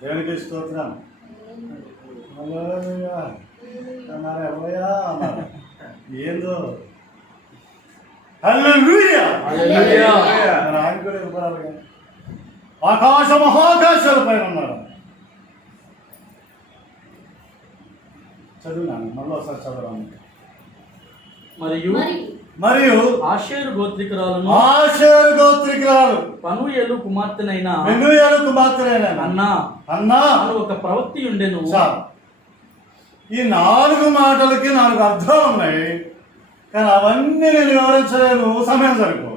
దేవునికి స్తోత్రం. హల్లెలూయా అన్నారు. ఎవరయ్యా అన్నారు. ఏందో హల్లెలూయా హల్లెలూయా. ఆయన కూడా ఇవ్వాలి కానీ ఆకాశ మహాకాశాల పైన ఉన్నాడు. చదువునాను, మళ్ళీ ఒకసారి చదవాలి. మరియు ఆషేరు గోత్రికురాలు పనూయేలు కుమార్తెనైన అన్నా ఒక ప్రవక్తి ఉండెను. ఈ 4 మాటలకి 4 అర్థాలు ఉన్నాయి, కానీ అవన్నీ నేను వివరించలేను, సమయం సరిపో.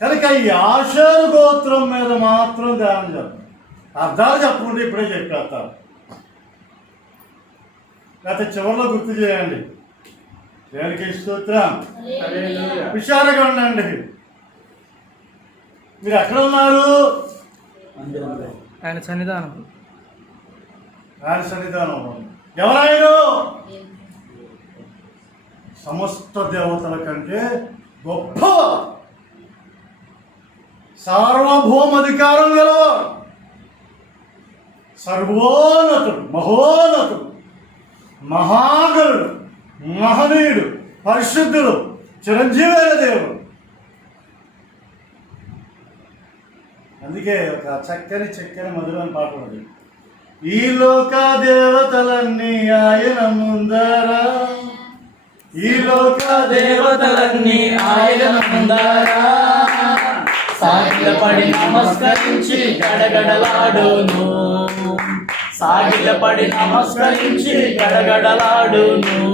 కనుక ఈ ఆషేరు గోత్రం మీద మాత్రం ధ్యానం చేద్దాం. అర్థాలు చెప్పుకుంటే ఇప్పుడే చెప్పేస్తారు, లేకపోతే చివరిలో గుర్తు చేయండి. దేవునికి స్తోత్రం. హుషారుగా ఉండండి. మీరు ఎక్కడ ఉన్నారు? ఆయన సన్నిధానం. ఆయన సన్నిధానం. ఎవరాయన? సమస్త దేవతల కంటే గొప్ప సార్వభౌమాధికారం గలవాడు, సర్వోన్నతుడు, మహోన్నతుడు, మహాగణుడు, మహనీయుడు, పరిశుద్ధుడు, చిరంజీవైన దేవుడు. అందుకే ఒక చక్కని మధురమైన పాట ఉంది. ఈ లోక దేవతలన్నీ ఆయన ముందర, ఈ లోక దేవతలన్నీ ఆయన ముందర సాగిలపడి నమస్కరించి గడగడలాడును, సాగిలపడి నమస్కరించి గడగడలాడును.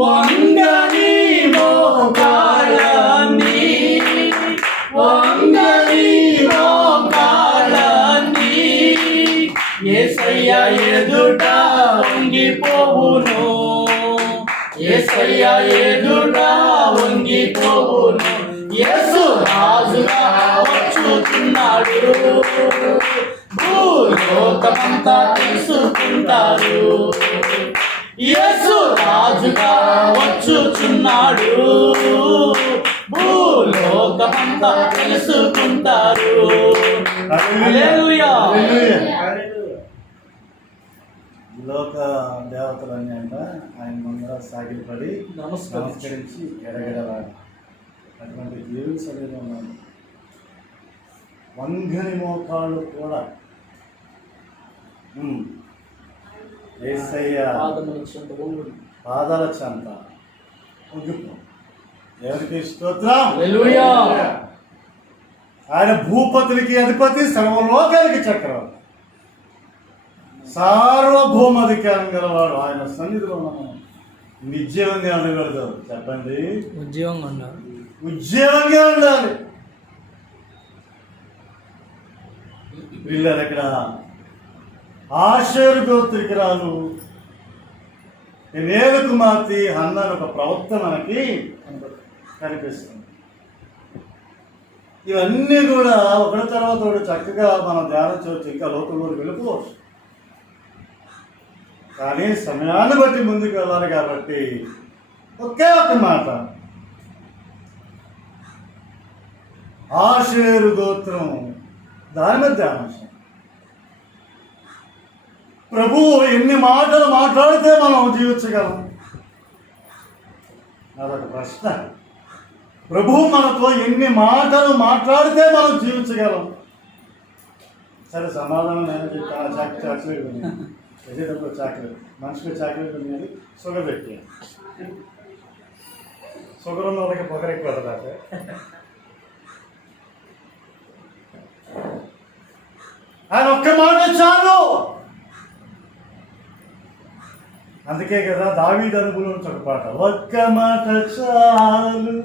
వంగని మోకాళ్ళన్నీ, వంగని మోకాళ్ళన్నీ యేసయ్య ఎదుట వంగిపోవును, యేసయ్య ఎదుట వంగిపోవును. యేసు రాజుగా వచ్చుచున్నాడు, భూలోకమంతా తెలుసుకుంటారు. యేసు రాజుగా వచ్చుచున్నాడు, భూలోకమంతా తెలుసుకుంటారు. హల్లెలూయా. లోక దేవతలన్నీ అంట ఆయన ముందర సాగిలపడి నమస్కరించి ఎడగడలాడు. అటువంటి దేవుని సన్నిధిలో ఉన్నాడు. వంగని మోకాళ్ళు కూడా యేసయ్య పాదాల చెంత వంగిపో. దేవునికి స్తోత్రం. హల్లెలూయా. ఆయన భూపతులకి అధిపతి, సర్వలోకానికి చక్రవర్తి, సార్వభౌమాధికారం గలవాడు. ఆయన సన్నిధిలో ఉన్నాము. నిజంగా ఉండగలుగుతారు. చెప్పండి, ఉద్యోగంగా ఉండాలి. ఉద్యోగంగా ఉండాలి. వీళ్ళని ఇక్కడ ఆషేరు గోత్రికురాలు నేలు కుమార్తె హన్నాను ఒక ప్రవక్త మనకి కనిపిస్తుంది. ఇవన్నీ కూడా ఒకటి తర్వాత ఒకటి చక్కగా మనం ధ్యానం చేయవచ్చు, ఇంకా లోతుల్లోకి వెళ్ళిపోవచ్చు. కానీ సమయాన్ని బట్టి ముందుకు వెళ్ళాలి కాబట్టి ఒకే ఒక మాట, ఆషేరు గోత్రం, దాని మీద ధ్యానం. ప్రభువు ఎన్ని మాటలు మాట్లాడితే మనం జీవించగలం? అదొక ప్రశ్న. ప్రభువు మనతో ఎన్ని మాటలు మాట్లాడితే మనం జీవించగలం? సరే, సమాధానం నేను చెప్తాను. చాక్లెట్ వేసేటప్పుడు చాక్లెట్, మనిషికి చాక్లెట్ ఉన్నది, షుగర్ పెట్టి, షుగర్ ఉన్న వాళ్ళకి పొగరు ఎక్కువ పడతారు. ఆయన ఒక్క మాట చాలు. అందుకే కదా దావీదు అనుభవం ఒక పాట, ఒక్క మాట చాలు,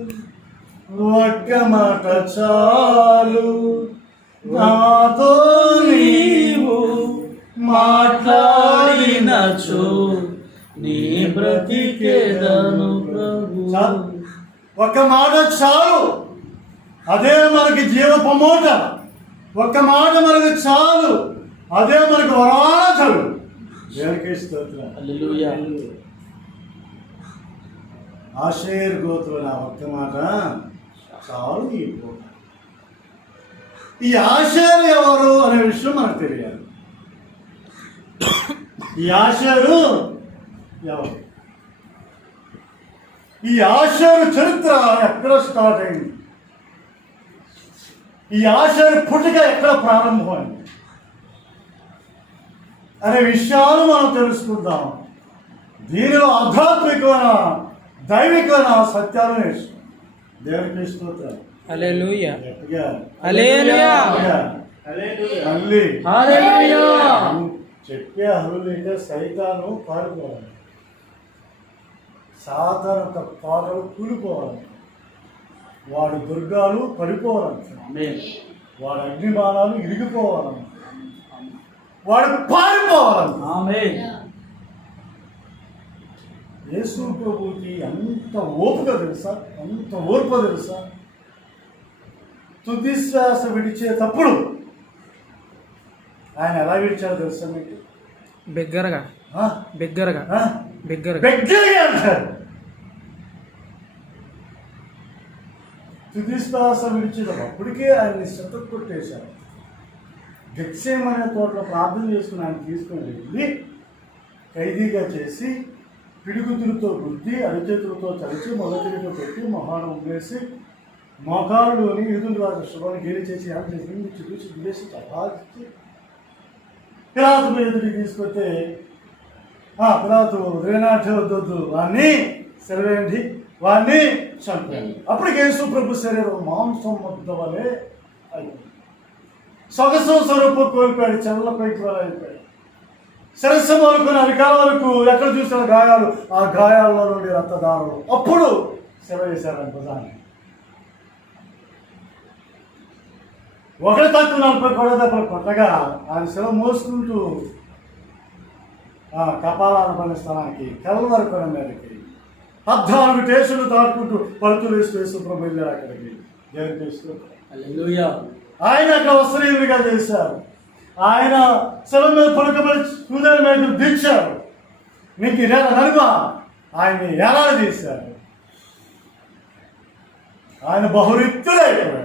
ఒక్క మాట చాలు, నాతో నీవు మాట్లాడినచో నీ బ్రతికేదను ప్రభు. ఒక్క మాట చాలు, అదే మనకి జీవపమోట. ఒక్క మాట మనకు చాలు, అదే మనకు వరాచలు. దేవునికి స్తోత్రం. హల్లెలూయా. ఆషేరు గోత్రం నా ఒక్క మాట చాలు. ఈ పూట ఈ ఆషేరు ఎవరు అనే విషయం మనకు తెలియాలి. ఈ ఆషేరు ఎవరు? ఈ ఆషేరు చరిత్ర ఎక్కడ స్టార్ట్ అయింది? ఈ ఆషేరు పుట్టుక ఎక్కడ ప్రారంభమైంది అనే విషయాలు మనం తెలుసుకుందాం. దీనిలో ఆధ్యాత్మికమైన దైవికమైన సత్యాలు నేర్చుకుందాం. దేవునికి స్తోత్రం. హల్లెలూయా. గట్టిగా హల్లెలూయా. మళ్ళీ హల్లెలూయా. చెప్పే హల్లులేక సైతాను పారిపోవాలి, సాతాను యొక్క పాటలు కూలిపోవాలి, వాడి దుర్గాలు పడిపోవాలంట, వాడి అగ్నిబాణాలు ఇరిగిపోవాలంట, వాడు పారిపోవాలంట. యేసు ప్రభువుకి ఎంత ఓపిక తెలుసా, ఎంత ఓర్పు తెలుసా? తుది శ్వాస విడిచేటప్పుడు ఆయన ఎలా విడిచాడో తెలుసా మీకు? బిగ్గరగా బిగ్గరగా బిగ్గరగా బిగ్గరగా అంటారు. తుది శ్వాస విడిచేటప్పుడు అప్పటికే ఆయన్ని శతకు కొట్టేశారు. గెత్సేమనే తోటలో ప్రార్థన చేసుకుని ఆయన తీసుకొని వెళ్ళి ఖైదీగా చేసి పిడుగుతులతో గుద్ది అరిచేతులతో చలిచి మొదటితో పెట్టి మొహానం ఉమ్మేసి మోకాళ్ళలోని ఎదురు రాజు శుభాన్ని గేలి చేసి ఏం చేసి చూసి దిగేసి చపాచి పిలాతు ఎదుటికి తీసుకొస్తే పిలాతు రేనాటి వద్దొద్దు వాడిని సెలవేయండి, వాడిని చంపేయండి. అప్పటికి యేసు ప్రభు శరీరం మాంసం ముద్ద వలె అయిపోయింది. సొగసు స్వరూపు కోల్పోయాడు, చల్లపైకి అయిపోయాడు. శిరస్సు మొదలుకొని అధికార వరకు ఎక్కడ చూసిన గాయాలు, ఆ గాయాల్లో నుండి రక్తదారులు. అప్పుడు సెల వేశారని ప్రధాని. 140 కొడదెబ్బలు కొట్టగా ఆయన శిల మోసుకుంటూ కపాలాన పని స్థానానికి కల్వరి కొన మీదకి 14 టేషన్లు దాటుకుంటూ పలుతులు వేసి ప్రభు వెళ్ళారు అక్కడికి. దేవుని చేస్తూ ఆయన అక్కడ వస్త్రీయుడిగా చేశారు. ఆయన శిల మీద పడుకోబడి సూర్యుని మీద దించారు. నీకు నడుమ ఆయన్ని ఏలాడ చేశారు. ఆయన బహురిత్తుడైపోయాడు,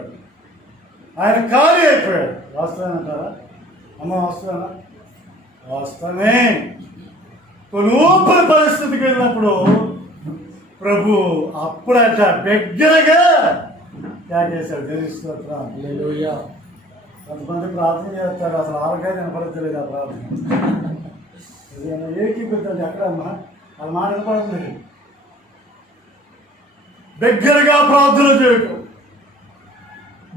ఆయన ఖాళీ అయిపోయాడు. వాస్తవేనంటారా అమ్మ? వాస్తవేనా? వాస్తవమే. కొనుపరి పరిస్థితికి వెళ్ళినప్పుడు ప్రభు అప్పుడట బిగ్గరగా కేకేశాడు. తెలుస్తోత్రం. కొంతమంది ప్రార్థన చేస్తారు, అసలు ఆరోగ్యం వినపడలేదు ఆ ప్రార్థన. ఏకీపిద్దండి ఎక్కడమ్మా అది మాట వినపడుతుంది. బిగ్గరగా ప్రార్థన చేయటం,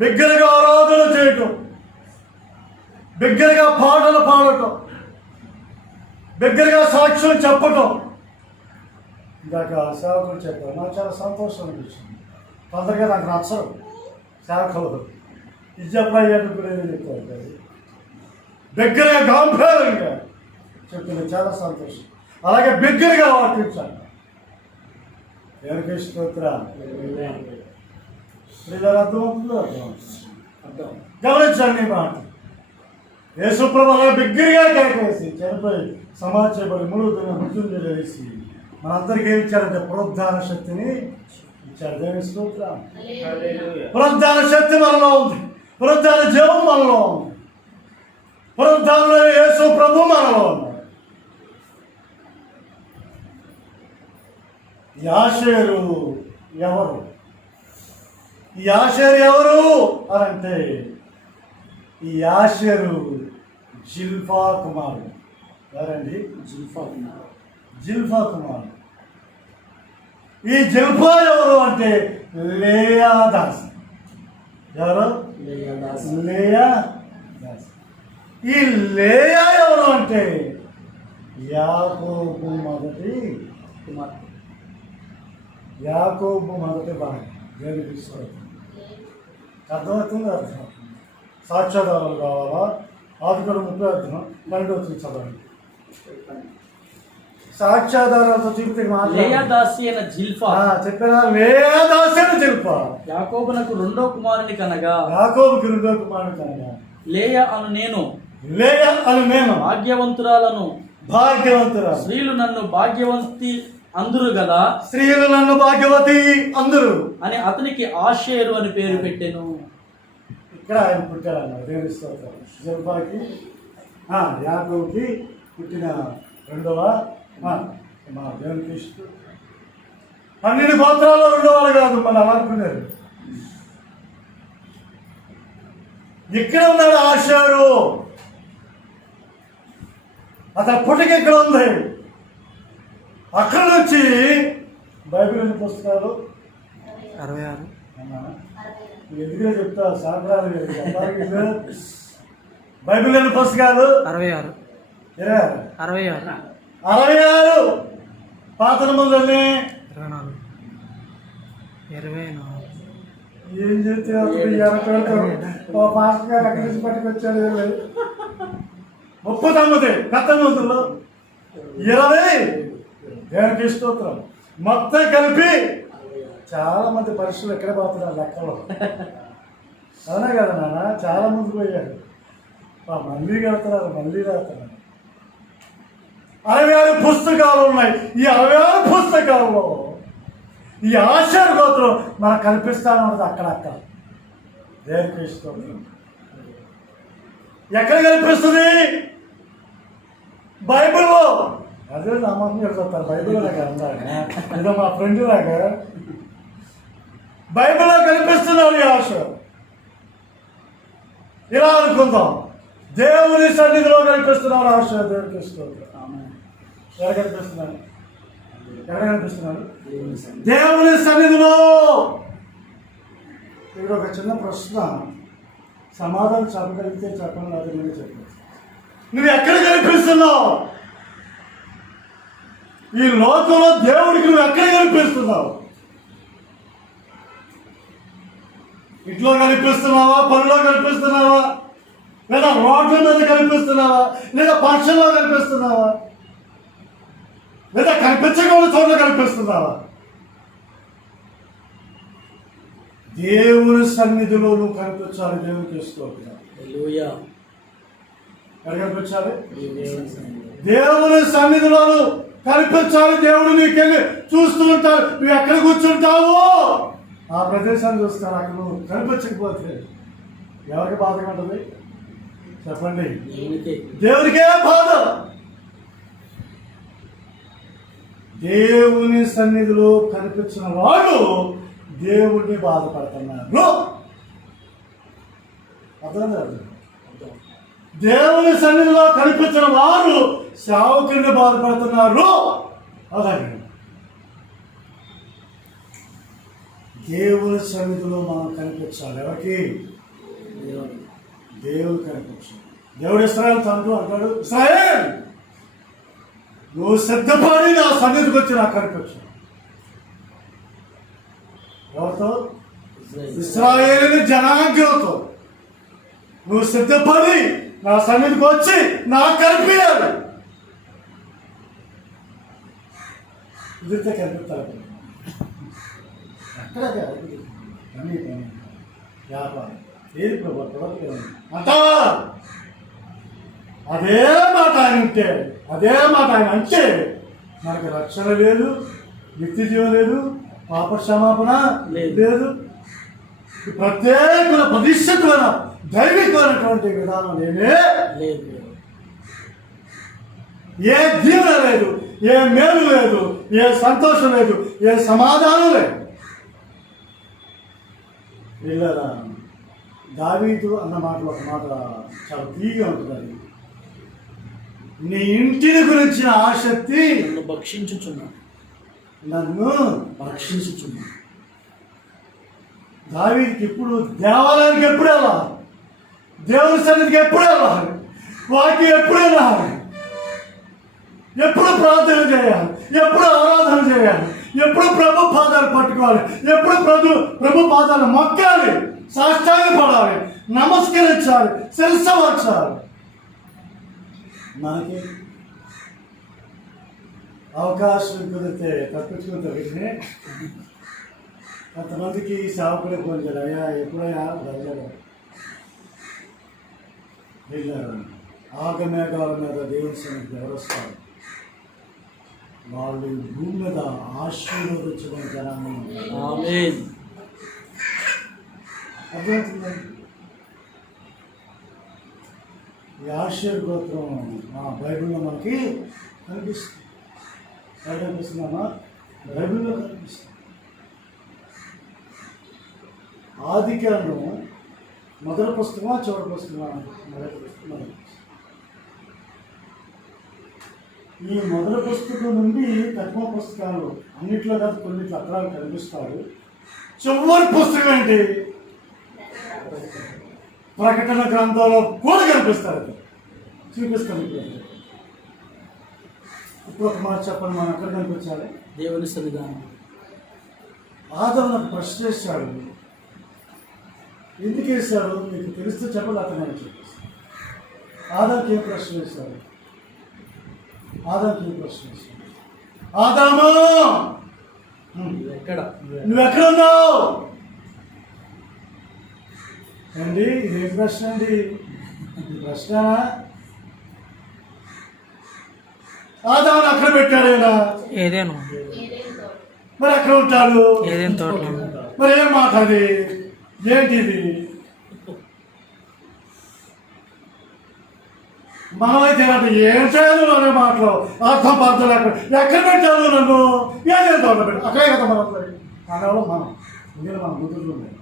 బిగ్గరగా ఆరాధన చేయటం, బిగ్గరగా పాటలు పాడటం, బిగ్గరగా సాక్ష్యం చెప్పటం. ఇందాక సేవకులు చెప్పారు, నాకు చాలా సంతోషం అనిపించింది. తొందరగా నాకు నచ్చరు సేవకులు. ఇది చెప్పాను కూడా చెప్పారు. బిగ్గరగా గాంభీర్యంగా చెప్పింది, చాలా సంతోషం. అలాగే బిగ్గరగా వాటించాలి. ఎవరికి స్తోత్రాలు. అర్థమవుతుందో అర్థం గమనించండి ఈ మాట. యేసుప్రభు అలా బిగ్గరగా కేకేసి చనిపోయి సమాజపడి 3వ దినం మృత్యుంజయ చేసి మనందరికీ ఏమి ఇచ్చారంటే పునరుద్ధాన శక్తిని ఇచ్చారు. దేవుని స్తోత్రం. పునరుద్ధాన శక్తి మనలో ఉంది, పునరుద్ధాన జీవం మనలో ఉంది, పునరుద్ధానంలో యేసు ప్రభు మనలో ఉన్నాడు. యాషేరు ఎవరు? ఈ యాషేరు ఎవరు అని అంటే ఈ యాషేరు జిల్ఫా కుమారుడు. ఎవరండి? జిల్ఫా కుమారుడు. ఈ జిల్ఫా ఎవరు అంటే లేయా దాస్. ఎవరు? లేయా దాస్. ఈ లేయా ఎవరు అంటే యాకోబు మొదటి కుమార్తె, యాకోబు మొదటి భార్య. దేవునికి స్తోత్రం. అర్థమవుతుంది? అర్థం. సాక్ష్యాధారాలు కావాలా? ఆదికాండం 30 అధ్యాయం 12 చదవండి. సాక్ష్యాధారాలతో చూపితే చెప్పినా లేయాదాసి అయిన జిల్ఫా యాకోబునకు 2వ కుమారుని కనగా, యాకోబుకి 2వ కుమారుని కనగా లేయా అను నేను భాగ్యవంతురాలు స్త్రీలు నన్ను భాగ్యవంతి అందురు గదా, స్త్రీలు నన్ను భాగ్యవతి అందురు అని అతనికి ఆషేరు అని పేరు పెట్టెను. ఇక్కడ ఆయన పుట్టాడన్న దేవుని స్తోత్రం. జల్పాకి యాకోబుకి పుట్టిన రెండవ మా దేవునికి ఇష్టం. 12 గోత్రాల్లో ఉండేవాళ్ళు కాదు, మనం అలా అనుకున్నారు. ఇక్కడ ఉన్నాడు ఆషేరు, అతని పుట్టుక ఇక్కడ ఉంది. అక్కడ నుంచి బైబిల్ ఎన్ని పుస్తకాలు? 66. ఎందుకునే చెప్తా సాంప్రదాయం బైబిల్ ఎన్ని పుస్తకాలు? 66. 66. 66. పాత నిబంధనలే 24. 24. ఏం చేస్తే పాస్టర్ గారు అక్కడి నుంచి పట్టుకొచ్చాడు. 39 కొత్త నిబంధనలు 20 దేవునికి స్తోత్రం. మొత్తం కలిపి చాలా మంది పరీక్షలు ఎక్కడ పోతున్నారు లెక్కలో. అవునా కదా నాన్న? చాలా మంది పోయారు, మళ్ళీ కడుతున్నారు, మళ్ళీ రాస్తున్నారు. 66 పుస్తకాలు ఉన్నాయి. ఈ 66 పుస్తకాల్లో ఈ ఆషేరు గోత్రం మనకు కనిపిస్తానే ఉంటుంది అక్కడక్కడ. దేవునికి స్తోత్రం. ఎక్కడ కనిపిస్తుంది? బైబిల్లో. అదే నామం చెప్తారు బైబిల్లో లాగా అందాక ఏదో మా ఫ్రెండ్ లాగా బైబిల్లో కనిపిస్తున్నాడు ఈ ఆషేరు. ఇలా అనుకుందాం, దేవుని సన్నిధిలో కనిపిస్తున్నాడు ఆషేరు. దేవునికి స్తోత్రం. ఎక్కడ కనిపిస్తున్నాడు? ఎక్కడ కనిపిస్తున్నాడు? దేవుని సన్నిధిలో. ఇక్కడ ఒక చిన్న ప్రశ్న, సమాధానం చెప్పగలిగితే చెప్పండి, అది నేను చెప్పండి. నువ్వు ఎక్కడ కనిపిస్తున్నావు? ఈ లోకంలో దేవుడికి నువ్వు ఎక్కడ కనిపిస్తున్నావు? ఇంట్లో కనిపిస్తున్నావా? పనిలో కనిపిస్తున్నావా? లేదా రోడ్ల మీద కనిపిస్తున్నావా? లేదా ఫంక్షన్లో కనిపిస్తున్నావా? లేదా కనిపించకుండా చోట్ల కనిపిస్తున్నావా? దేవుని సన్నిధిలో నువ్వు కనిపించాలి. దేవునికి స్తోత్రం. ఎక్కడ కనిపించాలి? దేవుని సన్నిధిలో కనిపించాలి. దేవుడు నీకెళ్ళి చూస్తూ ఉంటాడు. నువ్వు ఎక్కడ కూర్చుంటావో ఆ ప్రదేశాన్ని చూస్తాను. అక్కడ నువ్వు కనిపించకపోతే ఎవరికి బాధగా ఉంటుంది చెప్పండి? దేవునికే బాధ. దేవుని సన్నిధిలో కనిపించిన వాడు దేవుడిని బాధపడుతున్నారు. అర్థం కాదు. దేవుని సన్నిధిలో కనిపించిన వారు సేవకుడిని బాధపడుతున్నారు. అలాగే దేవుని సన్నిధిలో మనం కనిపించాలి. ఎవరికి? దేవుడు కనిపించాలి. దేవుడు ఇశ్రాయేలు తండ్రి అంటాడు, ఇశ్రాయేల్ నువ్వు సిద్ధపడి నా సన్నిధికి వచ్చి నాకు కనిపించు. ఎవరితో? ఇశ్రాయేలు జనాంగంతో నువ్వు సిద్ధపడి నా సన్నిధికి వచ్చి నాకు కనిపించాలి. ఇదితే కనిపిస్తాడు. ఎక్కడ పని వ్యాపారం ఏది ప్రభావం అంటా అదే మాట ఆయన ఉంటే, అదే మాట ఆయన అంటే మనకు రక్షణ లేదు, నిత్య జీవం లేదు, పాప క్షమాపణ లేదు, ప్రత్యేక ప్రతిష్ఠితమైన దైవికమైనటువంటి విధానం లేనే లేదు. ఏ దీవెన లేదు, ఏ మేలు లేదు, ఏ సంతోషం లేదు, ఏ సమాధానం లేదు. వీళ్ళరా దావీదు అన్న మాట ఒక మాట చాలా తీగా ఉంటుంది. నీ ఇంటిని గురించిన ఆసక్తి నన్ను భక్షించుచున్నా. దావీదుకి ఎప్పుడు దేవాలయానికి ఎప్పుడు వెళ్ళాలి? దేవుని సన్నిధికి ఎప్పుడు వెళ్ళాలి? వాకి ఎప్పుడు వెళ్ళాలి? ఎప్పుడు ప్రార్థన చేయాలి? ఎప్పుడు ఆరాధన చేయాలి? ఎప్పుడు ప్రభు పాదాలు పట్టుకోవాలి? ఎప్పుడు ప్రభు పాదాలు మొక్కాలి, సాష్టాంగపడాలి, నమస్కరించాలి, శిరస్సు వంచాలి. మనకి అవకాశం కుదిరితే తప్పించుకుంటే వీటిని కొంతమందికి సేవకుడే ఫోన్ చేయాలి, అయ్యా ఎప్పుడయ్యా వెళ్ళారు వెళ్ళారు ఆగమేఘాల మీద దేవుని సన్నిధికి ఎవరు వస్తారు? వాళ్ళు భూమి మీద ఆశీర్వదించుకునే జనాన్ని అర్థమవుతుంది. యాషేర్ గోత్రం బైబిల్లో మనకి కనిపిస్తుంది. ఎక్కడ కనిపిస్తుందమ్మా? బైబిల్లో కనిపిస్తుంది. ఆదికాండం మొదటి పుస్తకమా చివరి పుస్తకమా? మొదటి పుస్తకం. ఈ మొదటి పుస్తకం నుండి తక్కువ పుస్తకాలు అన్నిట్లో కాదు కొన్నిట్లో అక్కడ కనిపిస్తాడు. చివరి పుస్తకం ఏంటి? ప్రకటన గ్రంథంలో కూడా కనిపిస్తారు. చూపిస్తాను ఇప్పుడు ఒక మాట చెప్పండి, మనం ఎక్కడ కనిపించాలి? దేవుని సన్నిధానం. ఆదాము నాకు ప్రశ్న వేశాడు. ఎందుకు వేశాడు మీకు తెలిస్తే చెప్పదు, అతను చూపిస్తాను. ఆదాముకి ఏం ప్రశ్న వేశాడు? ఆదాముకి ఏం ప్రశ్న వేశాడు? ఆదాము నువ్వెక్కడ ఉన్నావు అండి? ఇదేం ప్రశ్న అండి? ఇది ప్రశ్న. ఆదాముని అక్కడ పెట్టాడు కదా, ఏదేను మరి అక్కడ ఉంటాడు. ఏదేను తోటలో. మరి ఏం మాట అది? ఏంటిది? మనమైతే అంటే ఏం చేయాలి అనే మాటలో అర్థం పడతాడు. ఎక్కడ పెట్టాను నన్ను? ఏదైనా తోట పెట్టు, అక్కడే కదా మనం అనేవాళ్ళం. మనం ఇందులో మన గుర్తులు ఉన్నాయి.